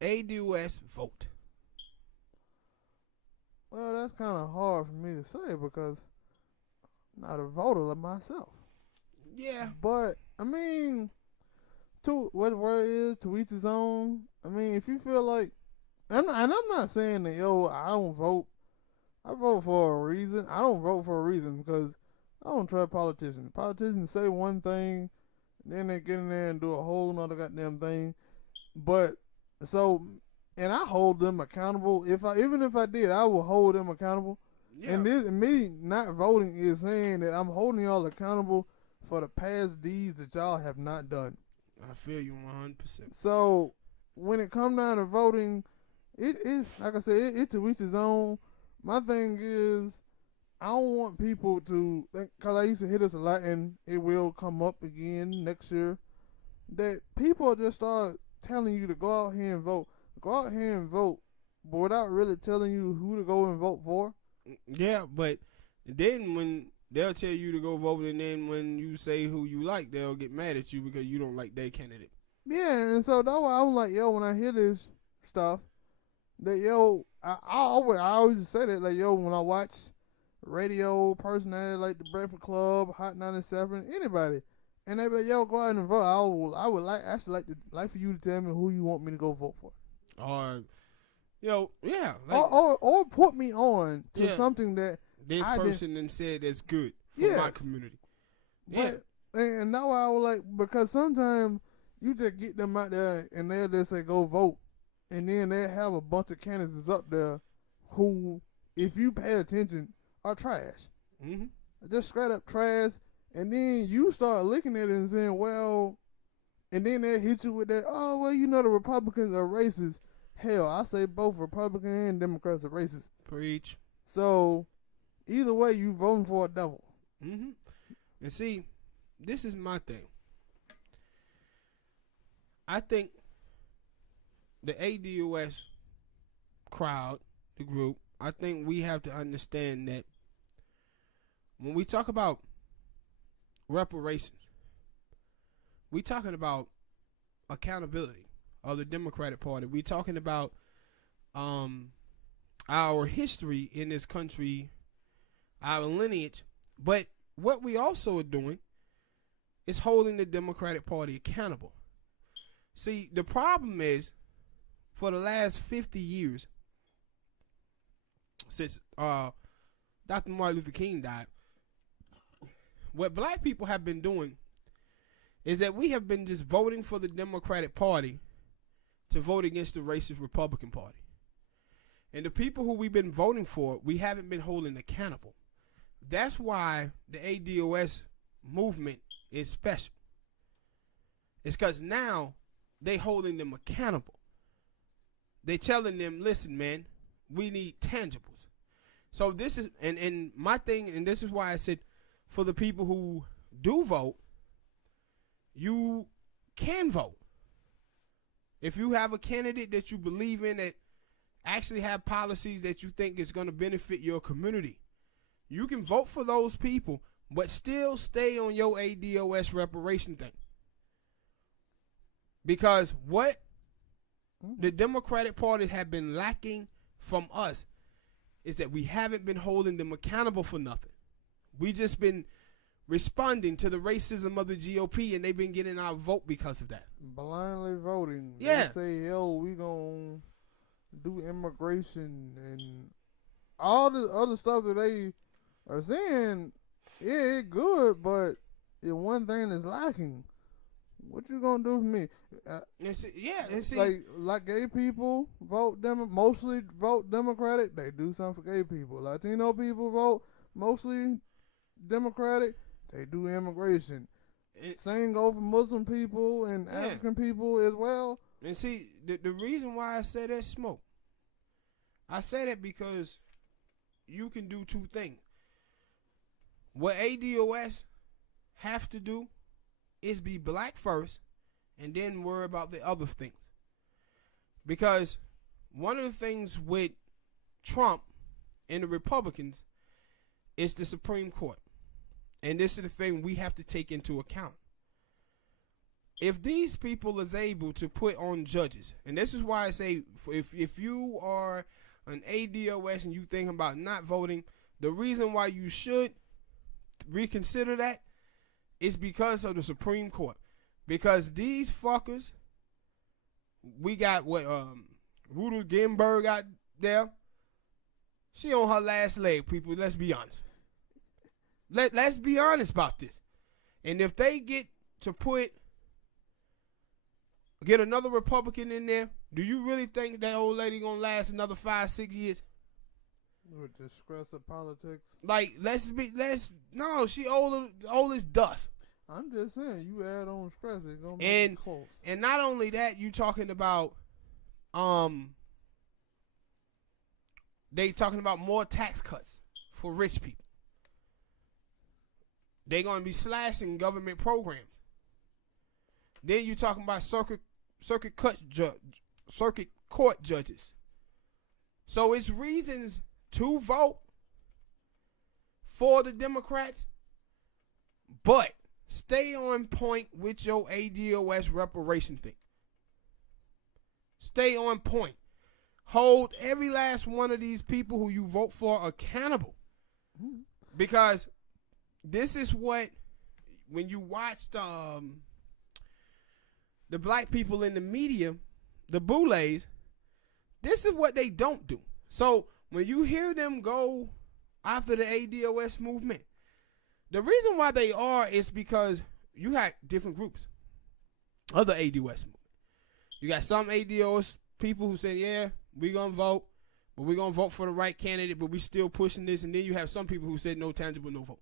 ADOS vote? Well, that's kind of hard for me to say because I'm not a voter like myself. Yeah. But I mean, to what word is to each his own. I mean, if you feel like, and I'm not saying that I don't vote. I vote for a reason. I don't vote for a reason because I don't trust politicians. Politicians say one thing, then they get in there and do a whole nother goddamn thing. But so, and I hold them accountable. Even if I did, I will hold them accountable. Yeah. And this me not voting is saying that I'm holding y'all accountable for the past deeds that y'all have not done. I feel you 100%. So when it come down to voting, it is like I said, it to each his own. My thing is, I don't want people to, because I used to hit this a lot, and it will come up again next year, that people just start telling you to go out here and vote. Go out here and vote, but without really telling you who to go and vote for. Yeah, but then when they'll tell you to go vote, and then when you say who you like, they'll get mad at you because you don't like their candidate. Yeah, and so that's why I'm like, when I hear this stuff, that I always say that, like, when I watch radio personality like the Breakfast Club, Hot 97, anybody, and they be like, go out and vote. I would like for you to tell me who you want me to go vote for, Or, yeah. Like, or put me on to something that this person then said that's good for my community. Yeah. And now I was like, because sometimes you just get them out there and they'll just say go vote, and then they have a bunch of candidates up there who, if you pay attention, are trash. Mm-hmm. Just straight up trash. And then you start looking at it and saying, well, and then they hit you with that, the Republicans are racist. Hell, I say both Republicans and Democrats are racist. Preach. So either way, you voting for a devil. Mm-hmm. And see, this is my thing. I think the ADOS crowd, the group, I think we have to understand that when we talk about reparations, we talking about accountability of the Democratic Party. We talking about our history in this country, our lineage. But what we also are doing is holding the Democratic Party accountable. See, the problem is, for the last 50 years, since Dr. Martin Luther King died, what black people have been doing is that we have been just voting for the Democratic Party to vote against the racist Republican Party. And the people who we've been voting for, we haven't been holding accountable. That's why the ADOS movement is special. It's because now they holding them accountable. They telling them, listen, man, we need tangibles. So this is, and my thing, and this is why I said, for the people who do vote, you can vote. If you have a candidate that you believe in that actually have policies that you think is going to benefit your community, you can vote for those people, but still stay on your ADOS reparation thing. Because what the Democratic Party have been lacking from us is that we haven't been holding them accountable for nothing. We just been responding to the racism of the GOP, and they've been getting our vote because of that. Blindly voting. Yeah. They say, we gonna do immigration and all the other stuff that they are saying. Yeah, it's good, but if one thing is lacking, what you gonna do for me? Like gay people vote mostly vote Democratic. They do something for gay people. Latino people vote mostly Democratic. They do immigration. Same go for Muslim people and African people as well. And see, the reason why I say that, Smoke, I say that because you can do two things. What ADOS have to do is be black first and then worry about the other things. Because one of the things with Trump and the Republicans is the Supreme Court. And this is the thing we have to take into account. if these people is able to put on judges, and this is why I say if you are an ADOS and you thinking about not voting, the reason why you should reconsider that is because of the Supreme Court. Because these fuckers, we got what Ruth Ginsburg got there. She on her last leg, people. Let's be honest. Let's be honest about this. And if they get another Republican in there, do you really think that old lady gonna last another 5-6 years? With the stress of politics. Like, no, she old as dust. I'm just saying, you add on stress, it's gonna make it close. And not only that, you talking about they talking about more tax cuts for rich people. They gonna be slashing government programs. Then you talking about circuit court judges. So it's reasons to vote for the Democrats, but stay on point with your ADOS reparation thing. Stay on point. Hold every last one of these people who you vote for accountable. Because this is what, when you watch the black people in the media, the boulets, this is what they don't do. So when you hear them go after the ADOS movement, the reason why they are is because you got different groups of the ADOS movement. You got some ADOS people who say, yeah, we're going to vote, but we're going to vote for the right candidate, but we still pushing this. And then you have some people who said no tangible, no vote.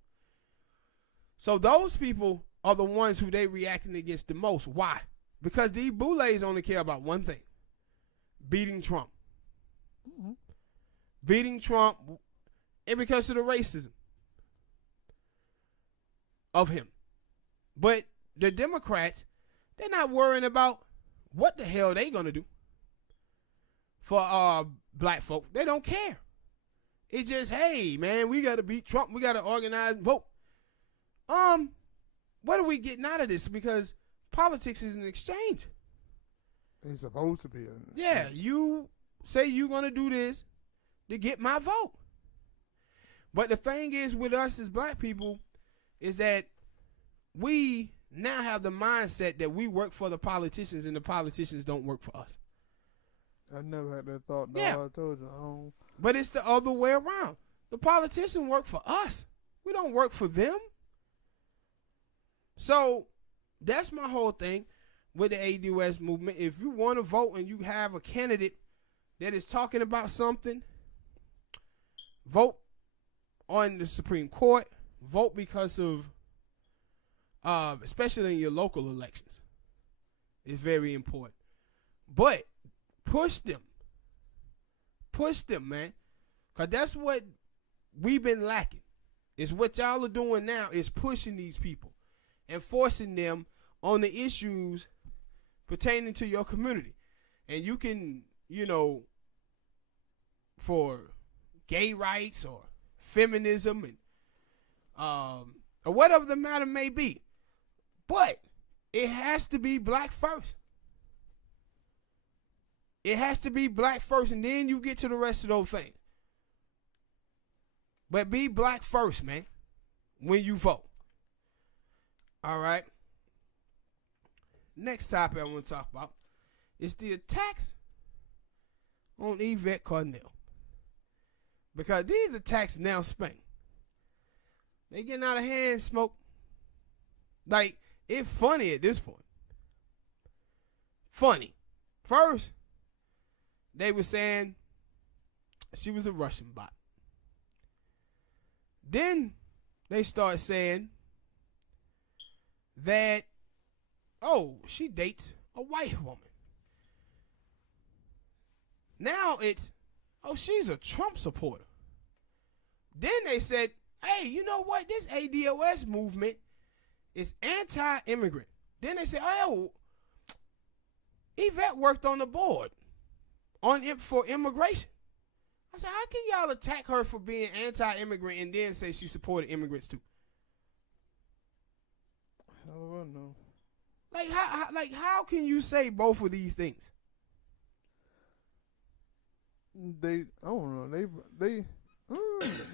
So those people are the ones who they reacting against the most. Why? Because these boulets only care about one thing: beating Trump. Mm-hmm. Beating Trump, and because of the racism of him. But the Democrats, they're not worrying about what the hell they gonna do for black folk. They don't care. It's just, hey man, we gotta beat Trump. We gotta organize vote. What are we getting out of this? Because politics is an exchange. It's supposed to be. Yeah, you say you're going to do this to get my vote. But the thing is with us as black people is that we now have the mindset that we work for the politicians and the politicians don't work for us. I never had that thought. No, yeah. I told you. But it's the other way around. The politicians work for us. We don't work for them. So that's my whole thing with the ADOS movement. If you want to vote and you have a candidate that is talking about something, vote on the Supreme Court. Vote because of, especially in your local elections. It's very important. But push them. Push them, man. Because that's what we've been lacking. Is what y'all are doing now is pushing these people and forcing them on the issues pertaining to your community. And you can, for gay rights or feminism and or whatever the matter may be. But it has to be black first. It has to be black first, and then you get to the rest of those things. But be black first, man, when you vote. All right. Next topic I want to talk about is the attacks on Yvette Carnell. Because these attacks now spank. They getting out of hand, Smoke. Like, it's funny at this point. Funny. First, they were saying she was a Russian bot. Then they start saying that, she dates a white woman. Now it's, she's a Trump supporter. Then they said, hey, you know what? This ADOS movement is anti-immigrant. Then they said, Yvette worked on the board for immigration. I said, how can y'all attack her for being anti-immigrant and then say she supported immigrants too? I don't know. How can you say both of these things? I don't know. It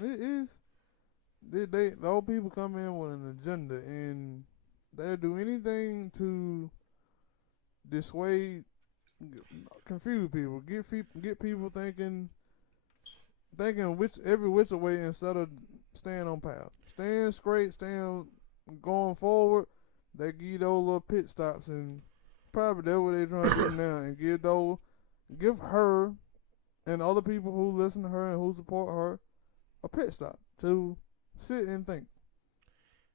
is. Those people come in with an agenda, and they'll do anything to dissuade, confuse people, get people thinking every which way instead of staying on path, staying straight, staying going forward. They give those little pit stops, and probably that's what they're trying to do now, and give her and other people who listen to her and who support her a pit stop to sit and think.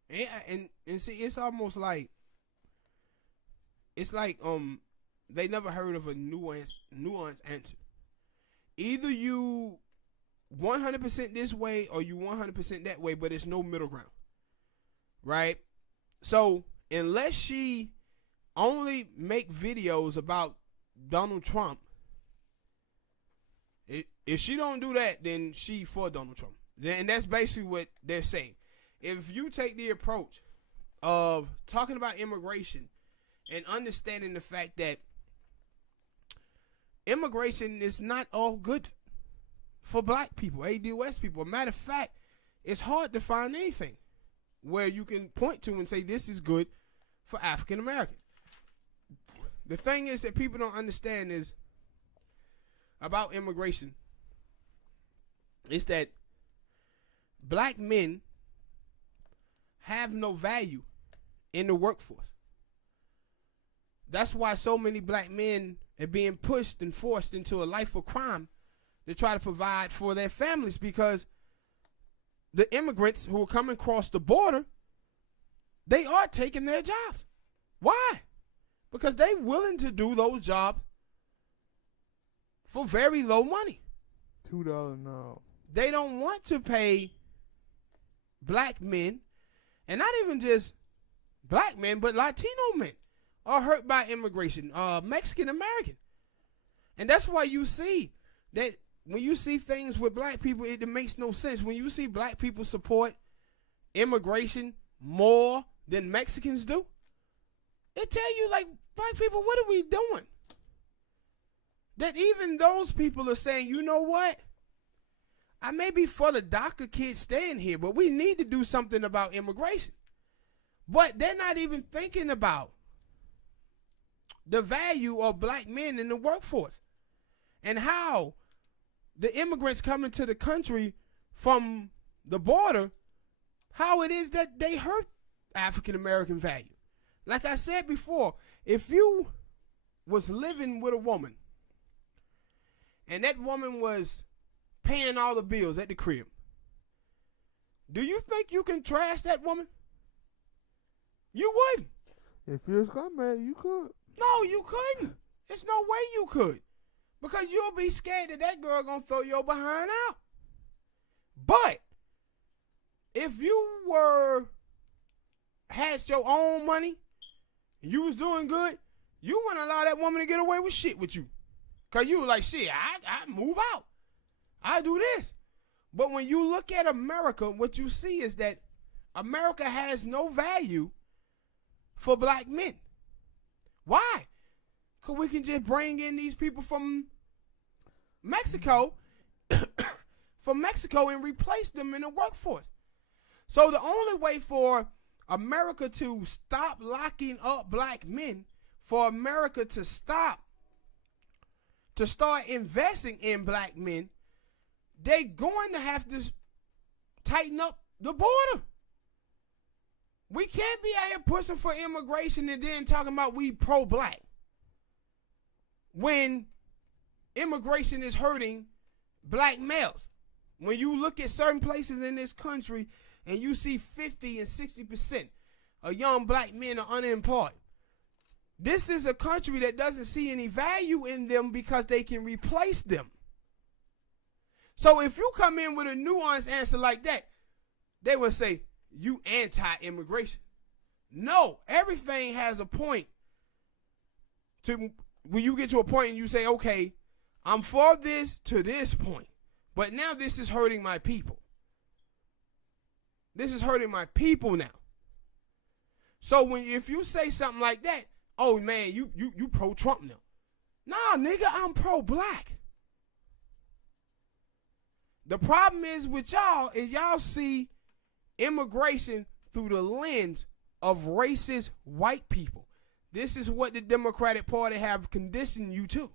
And see, it's almost like they never heard of a nuanced answer. Either you 100% this way or you 100% that way, but it's no middle ground, right? So unless she only make videos about Donald Trump, if she don't do that, then she for Donald Trump. And that's basically what they're saying. If you take the approach of talking about immigration and understanding the fact that immigration is not all good for black people, ADOS people. Matter of fact, it's hard to find anything where you can point to and say this is good for African Americans. The thing is that people don't understand is about immigration is that black men have no value in the workforce. That's why so many black men are being pushed and forced into a life of crime to try to provide for their families, because the immigrants who are coming across the border, they are taking their jobs. Why? Because they're willing to do those jobs for very low money. $2 now. They don't want to pay black men, and not even just black men, but Latino men are hurt by immigration, Mexican American. And that's why you see that when you see things with black people, it makes no sense. When you see black people support immigration more than Mexicans do, it tell you, like, black people, what are we doing? That even those people are saying, you know what? I may be for the DACA kids staying here, but we need to do something about immigration. But they're not even thinking about the value of black men in the workforce and how the immigrants coming to the country from the border, how it is that they hurt African American value. Like I said before, if you was living with a woman and that woman was paying all the bills at the crib, do you think you can trash that woman? You wouldn't. If you're a scumbag, you could. No, you couldn't. There's no way you could. Because you'll be scared that girl gonna throw your behind out. But if you had your own money, you was doing good, you wouldn't allow that woman to get away with shit with you. Because you were like, shit, I move out. I do this. But when you look at America, what you see is that America has no value for black men. Why? Because we can just bring in these people from Mexico, and replace them in the workforce. So the only way for America to stop locking up black men, for America to start investing in black men, they're going to have to tighten up the border. We can't be out here pushing for immigration and then talking about we pro-black when immigration is hurting black males. When you look at certain places in this country and you see 50 and 60% of young black men are unemployed, this is a country that doesn't see any value in them because they can replace them. So if you come in with a nuanced answer like that, they will say, you anti-immigration. No, everything has a point. When you get to a point and you say, okay, I'm for this to this point, but now this is hurting my people. This is hurting my people now. So if you say something like that, oh man, you pro Trump now. Nah, nigga, I'm pro black. The problem is with y'all is y'all see immigration through the lens of racist white people. This is what the Democratic Party have conditioned you to.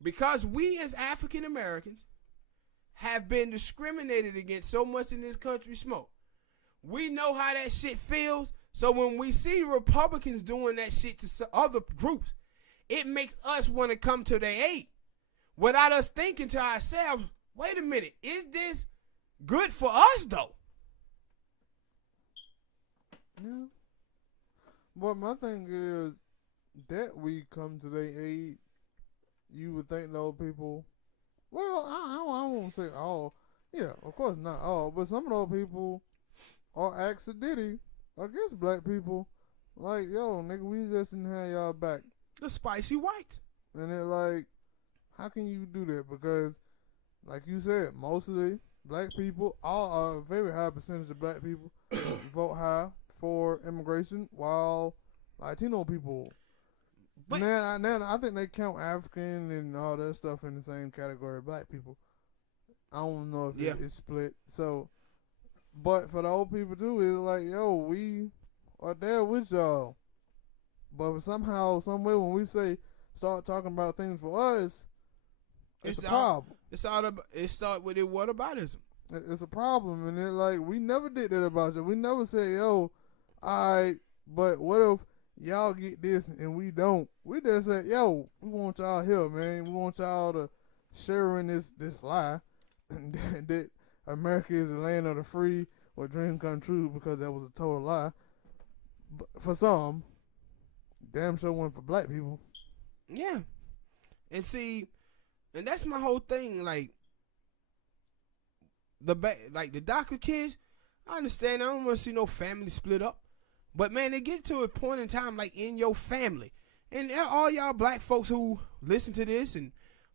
Because we as African Americans have been discriminated against so much in this country, Smoke. We know how that shit feels. So when we see Republicans doing that shit to other groups, it makes us want to come to their aid without us thinking to ourselves, wait a minute, is this good for us though? Yeah. But my thing is that we come to their aid, you would think those people, well, I won't say all. Yeah, of course not all, but some of those people are accidentally against black people. Like, yo, nigga, we just didn't have y'all back. The spicy whites. And they're like, how can you do that? Because, like you said, mostly black people, a very high percentage of black people vote high for immigration, while Latino people, but now I think they count African and all that stuff in the same category of black people. I don't know if it's split. So, but for the old people too, it's like, yo, we are there with y'all. But somehow, some way, when we start talking about things for us, it's a problem. It start with it whataboutism. It's a problem, and they're like, we never did that about you. We never said, yo, alright, but what if y'all get this and we don't? We just said, yo, we want y'all here, man. We want y'all to share in this lie that America is the land of the free or dreams come true, because that was a total lie. But for some, damn sure one for black people. Yeah. And see, and that's my whole thing, like the DACA kids, I understand, I don't want to see no family split up. But man, they get to a point in time, like in your family, and all y'all black folks who listen to this, and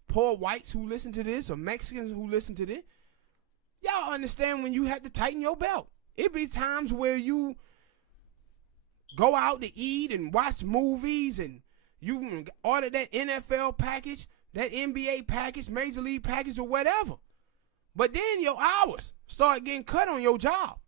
poor whites who listen to this, or Mexicans who listen to this, y'all understand when you have to tighten your belt. It be times where you go out to eat and watch movies, and you order that NFL package, that NBA package, Major League package, or whatever. But then your hours start getting cut on your job.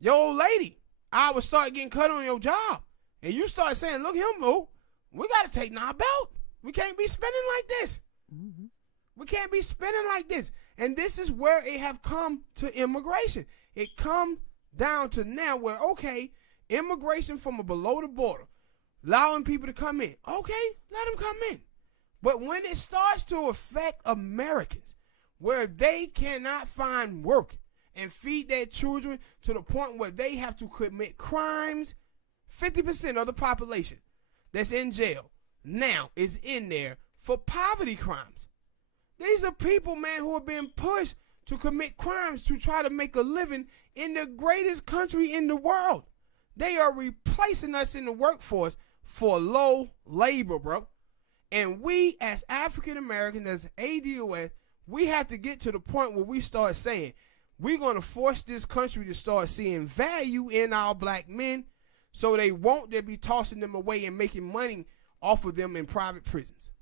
Your old lady hours start getting cut on your job. And you start saying, look here, Mo, we got to tighten our belt. We can't be spending like this. Mm-hmm. We can't be spending like this. And this is where it have come to immigration. It come down to now where, okay, immigration from a below the border, allowing people to come in. Okay, let them come in. But when it starts to affect Americans, where they cannot find work and feed their children to the point where they have to commit crimes, 50% of the population that's in jail now is in there for poverty crimes. These are people, man, who are being pushed to commit crimes to try to make a living in the greatest country in the world. They are replacing us in the workforce for low labor, bro. And we, as African Americans, as ADOS, we have to get to the point where we start saying, we're going to force this country to start seeing value in our black men, so they won't be tossing them away and making money off of them in private prisons.